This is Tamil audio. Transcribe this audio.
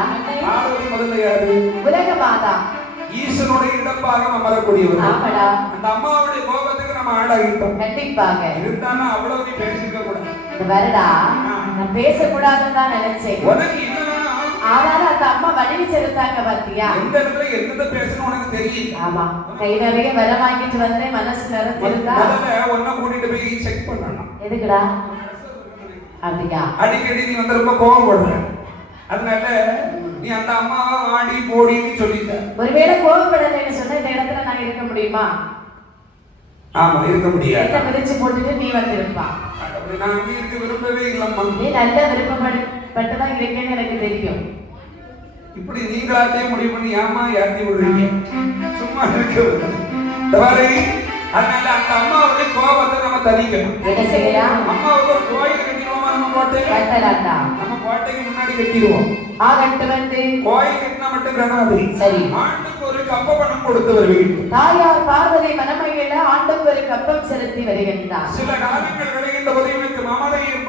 பார்வதி முதல்ல யாரு? உலக மாதா. ஈசனுடைய இடப்பாக அமரக்கூடியவர். ஆமாடா. அந்த அம்மாவுடைய கோபத்துக்கு நம்ம ஆளாகிட்டோம். கண்டிப்பாக. இருந்தாலும் அவ்வளவு நீ பேசிக்க கூடாது. இந்த வருடா நான் பேசக்கூடாதுன்னு தான் நினைச்சேன். உனக்கு என்ன வேணும்? ஆனாலும் அந்த அம்மா வழி செலுத்தாங்க பாத்தியா? எந்த இடத்துல என்னத பேசணும் உனக்கு தெரியும். ஆமா. கை நிறைய வர வாங்கிட்டு வந்தேன், மனசு நிறைஞ்சிருந்தா. முதல்ல ஒன்ன கூட்டிட்டு போய் செக் பண்ணணும். எதுக்குடா? அப்படியா? அடிக்கடி நீ வந்து ரொம்ப கோவப்படுற. அதனால நீ அந்த அம்மாவை ஆடி போடின்னு சொல்லிட்ட. ஒருவேளை கோவப்படலைன்னு சொன்னா இந்த இடத்துல நான் இருக்க முடியுமா? ஆமா, இருக்க முடியாது. என்ன பிரிச்சு போட்டுட்டு நீ வந்திருப்பா. நான் அங்கே இருக்க விரும்பவே இல்லம்மா. நீ நல்ல விருப்பப்பட்டுதான் இருக்கேன்னு எனக்கு தெரியும். இப்படி நீங்களாட்டே முடிவு பண்ணி ஏமா ஏற்றி விடுறீங்க? சும்மா இருக்க தவறை. அதனால அந்த அம்மாவுடைய கோபத்தை நம்ம தணிக்கணும். என்ன செய்யலாம்? அம்மாவுக்கு ஒரு கோயில் கட்டிடுவோமா? நம்ம கோட்டைக்கு நம்ம கோட்டைக்கு முன்னாடி கட்டிடுவோம். ஆகட்டு வந்து கோயில் கட்டினா மட்டும் வேணாது. சரி. ஆண்டுக்கு ஒரு கப்ப பணம் கொடுத்து வருவீங்க. தாயார் பார்வதி மனமையில ஆண்டுக்கு ஒரு கப்பம் செலுத்தி வருகின்றார். சில காலங்கள் விளைகின்ற போது இவனுக்கு மமதை